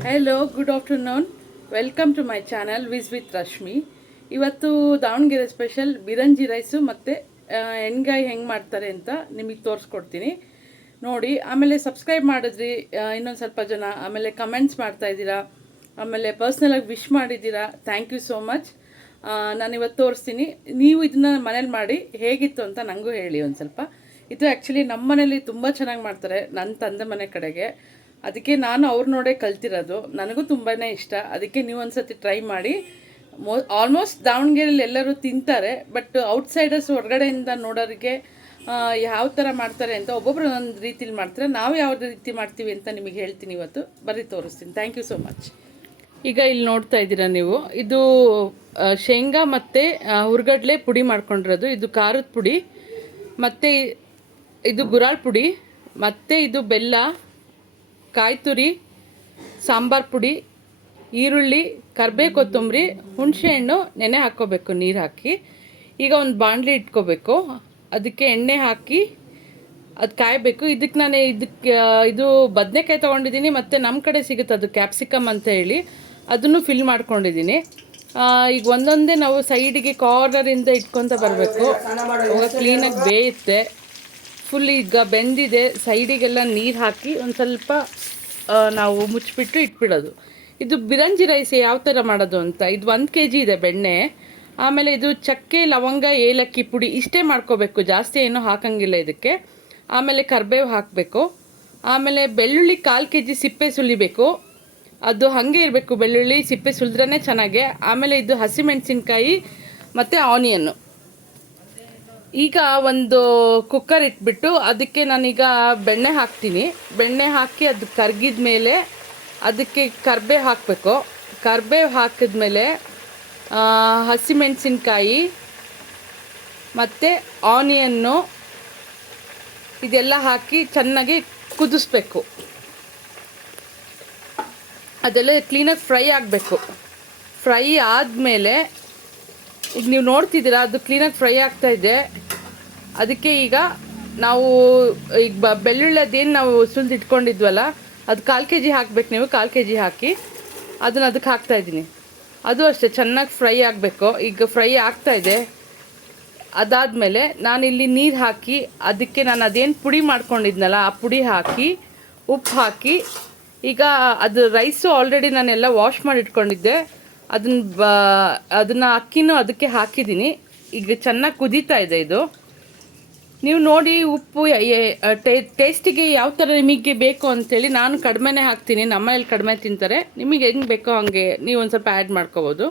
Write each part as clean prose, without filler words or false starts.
Hello, good afternoon. Welcome to my channel with with Rashmi. ಇವತ್ತು Davanagere special ಬಿರಂಜಿ rice ಮತ್ತು ಎಣ್ಗಾಯಿ ಹೆಂಗೆ ಮಾಡ್ತಾರೆ ಅಂತ ನಿಮಗೆ ತೋರಿಸ್ಕೊಡ್ತೀನಿ ನೋಡಿ. ಆಮೇಲೆ ಸಬ್ಸ್ಕ್ರೈಬ್ ಮಾಡಿದ್ರಿ ಇನ್ನೊಂದು ಸ್ವಲ್ಪ ಜನ, ಆಮೇಲೆ ಕಮೆಂಟ್ಸ್ ಮಾಡ್ತಾಯಿದ್ದೀರಾ, ಆಮೇಲೆ ಪರ್ಸ್ನಲಾಗಿ ವಿಶ್ ಮಾಡಿದ್ದೀರಾ. Thank you so much. ನಾನು ಇವತ್ತು ತೋರಿಸ್ತೀನಿ. ನೀವು ಇದನ್ನ ಮನೇಲಿ ಮಾಡಿ ಹೇಗಿತ್ತು ಅಂತ ನನಗೂ ಹೇಳಿ ಒಂದು ಸ್ವಲ್ಪ. ಇದು ಆ್ಯಕ್ಚುಲಿ ನಮ್ಮ ಮನೇಲಿ ತುಂಬ ಚೆನ್ನಾಗಿ ಮಾಡ್ತಾರೆ, ನನ್ನ ತಂದೆ ಮನೆ ಕಡೆಗೆ. ಅದಕ್ಕೆ ನಾನು ಅವ್ರು ನೋಡೇ ಕಲ್ತಿರೋದು. ನನಗೂ ತುಂಬಾ ಇಷ್ಟ. ಅದಕ್ಕೆ ನೀವು ಒಂದ್ಸತಿ ಟ್ರೈ ಮಾಡಿ. ಆಲ್ಮೋಸ್ಟ್ ದಾವಣಗೆರೆಯಲ್ಲಿ ಎಲ್ಲರೂ ತಿಂತಾರೆ, ಬಟ್ ಔಟ್ಸೈಡರ್ಸ್ ಹೊರಗಡೆಯಿಂದ ನೋಡೋರಿಗೆ ಯಾವ ಥರ ಮಾಡ್ತಾರೆ ಅಂತ ಒಬ್ಬೊಬ್ಬರು ಒಂದೊಂದು ರೀತಿಲಿ ಮಾಡ್ತಾರೆ. ನಾವು ಯಾವ ರೀತಿ ಮಾಡ್ತೀವಿ ಅಂತ ನಿಮಗೆ ಹೇಳ್ತೀನಿ ಇವತ್ತು. ಬರೀ ತೋರಿಸ್ತೀನಿ. Thank you so much. ಈಗ ಇಲ್ಲಿ ನೋಡ್ತಾ ಇದ್ದೀರಾ ನೀವು, ಇದು ಶೇಂಗಾ ಮತ್ತು ಹುರ್ಗಡ್ಲೆ ಪುಡಿ ಮಾಡ್ಕೊಂಡಿರೋದು. ಇದು ಖಾರದ ಪುಡಿ, ಮತ್ತು ಇದು ಗುರಾಳ್ ಪುಡಿ, ಮತ್ತು ಇದು ಬೆಲ್ಲ, ಕಾಯಿ ತುರಿ, ಸಾಂಬಾರು ಪುಡಿ, ಈರುಳ್ಳಿ, ಕರಿಬೇವು, ಕೊತ್ತಂಬರಿ, ಹುಣಸೆಹಣ್ಣು ನೆನೆ ಹಾಕ್ಕೋಬೇಕು ನೀರು ಹಾಕಿ. ಈಗ ಒಂದು ಬಾಣಲಿ ಇಟ್ಕೋಬೇಕು, ಅದಕ್ಕೆ ಎಣ್ಣೆ ಹಾಕಿ ಅದು ಕಾಯಬೇಕು. ಇದಕ್ಕೆ ನಾನು ಇದು ಬದನೆಕಾಯಿ ತೊಗೊಂಡಿದ್ದೀನಿ, ಮತ್ತು ನಮ್ಮ ಕಡೆ ಸಿಗುತ್ತೆ ಅದು ಕ್ಯಾಪ್ಸಿಕಮ್ ಅಂತ ಹೇಳಿ, ಅದನ್ನು ಫಿಲ್ ಮಾಡ್ಕೊಂಡಿದ್ದೀನಿ. ಈಗ ಒಂದೊಂದೇ ನಾವು ಸೈಡಿಗೆ ಕಾರ್ನರಿಂದ ಇಟ್ಕೊತ ಬರಬೇಕು. ಅವಾಗ ಕ್ಲೀನಾಗಿ ಬೇಯುತ್ತೆ. ಫುಲ್ ಈಗ ಬೆಂದಿದೆ, ಸೈಡಿಗೆಲ್ಲ ನೀರು ಹಾಕಿ ಒಂದು ಸ್ವಲ್ಪ ನಾವು ಮುಚ್ಚಿಬಿಟ್ಟು ಇಟ್ಬಿಡೋದು. ಇದು ಬಿರಂಜಿ ರೈಸ್ ಯಾವ ಥರ ಮಾಡೋದು ಅಂತ, ಇದು 1 kg ಇದೆ ಬೆಣ್ಣೆ. ಆಮೇಲೆ ಇದು ಚಕ್ಕೆ, ಲವಂಗ, ಏಲಕ್ಕಿ ಪುಡಿ ಇಷ್ಟೇ ಮಾಡ್ಕೋಬೇಕು, ಜಾಸ್ತಿ ಏನೂ ಹಾಕಂಗಿಲ್ಲ ಇದಕ್ಕೆ. ಆಮೇಲೆ ಕರಿಬೇವು ಹಾಕಬೇಕು. ಆಮೇಲೆ ಬೆಳ್ಳುಳ್ಳಿ 1/4 kg ಸಿಪ್ಪೆ ಸುಲಿಬೇಕು. ಅದು ಹಾಗೆ ಇರಬೇಕು, ಬೆಳ್ಳುಳ್ಳಿ ಸಿಪ್ಪೆ ಸುಲಿದ್ರೇ ಚೆನ್ನಾಗೆ. ಆಮೇಲೆ ಇದು ಹಸಿಮೆಣಸಿನ್ಕಾಯಿ ಮತ್ತು ಆನಿಯನ್ನು. ಈಗ ಒಂದು ಕುಕ್ಕರ್ ಇಟ್ಬಿಟ್ಟು ಅದಕ್ಕೆ ನಾನೀಗ ಬೆಣ್ಣೆ ಹಾಕ್ತೀನಿ. ಬೆಣ್ಣೆ ಹಾಕಿ ಅದು ಕರಗಿದ ಮೇಲೆ ಅದಕ್ಕೆ ಕರಿಬೇವು ಹಾಕಬೇಕು. ಕರಿಬೇವು ಹಾಕಿದ್ಮೇಲೆ ಹಸಿಮೆಣಸಿನ್ಕಾಯಿ ಮತ್ತು ಆನಿಯನ್ನು ಇದೆಲ್ಲ ಹಾಕಿ ಚೆನ್ನಾಗಿ ಕುದಿಸ್ಬೇಕು. ಅದೆಲ್ಲ ಕ್ಲೀನಾಗಿ ಫ್ರೈ ಆಗಬೇಕು. ಫ್ರೈ ಆದಮೇಲೆ ಈಗ ನೀವು ನೋಡ್ತಿದ್ದೀರಾ, ಅದು ಕ್ಲೀನಾಗಿ ಫ್ರೈ ಆಗ್ತಾಯಿದೆ. ಅದಕ್ಕೆ ಈಗ ನಾವು ಈಗ ಬೆಳ್ಳುಳ್ಳಿ ಅದೇನು ನಾವು ಸುಲಿದು ಇಟ್ಕೊಂಡಿದ್ವಲ್ಲ, ಅದು 1/4 kg ಹಾಕ್ಬೇಕು. ನೀವು 1/4 kg ಹಾಕಿ ಅದನ್ನು ಅದಕ್ಕೆ ಹಾಕ್ತಾಯಿದ್ದೀನಿ. ಅದು ಅಷ್ಟೇ ಚೆನ್ನಾಗಿ ಫ್ರೈ ಆಗಬೇಕು. ಈಗ ಫ್ರೈ ಆಗ್ತಾಯಿದೆ. ಅದಾದಮೇಲೆ ನಾನಿಲ್ಲಿ ನೀರು ಹಾಕಿ ಅದಕ್ಕೆ ನಾನು ಅದೇನು ಪುಡಿ ಮಾಡ್ಕೊಂಡಿದ್ನಲ್ಲ ಆ ಪುಡಿ ಹಾಕಿ ಉಪ್ಪು ಹಾಕಿ, ಈಗ ಅದು ರೈಸು ಆಲ್ರೆಡಿ ನಾನೆಲ್ಲ ವಾಶ್ ಮಾಡಿ ಇಟ್ಕೊಂಡಿದ್ದೆ, ಅದನ್ನು ಅಕ್ಕಿನೂ ಅದಕ್ಕೆ ಹಾಕಿದ್ದೀನಿ. ಈಗ ಚೆನ್ನಾಗಿ ಕುದೀತಾ ಇದೆ ಇದು. ನೀವು ನೋಡಿ ಉಪ್ಪು ಟೇಸ್ಟಿಗೆ ಯಾವ ಥರ ನಿಮಗೆ ಬೇಕು ಅಂಥೇಳಿ. ನಾನು ಕಡಿಮೆನೇ ಹಾಕ್ತೀನಿ, ನಮ್ಮನೇಲಿ ಕಡಿಮೆ ತಿಂತಾರೆ. ನಿಮಗೆ ಹೆಂಗೆ ಬೇಕೋ ಹಾಗೆ ನೀವು ಒಂದು ಸ್ವಲ್ಪ ಆ್ಯಡ್ ಮಾಡ್ಕೋಬೋದು.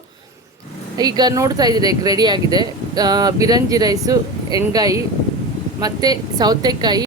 ಈಗ ನೋಡ್ತಾ ಇದ್ದೀರಿ, ಈಗ ರೆಡಿಯಾಗಿದೆ ಬಿರಂಜಿ ರೈಸು, ಎಣ್ಗಾಯಿ ಮತ್ತು ಸೌತೆಕಾಯಿ.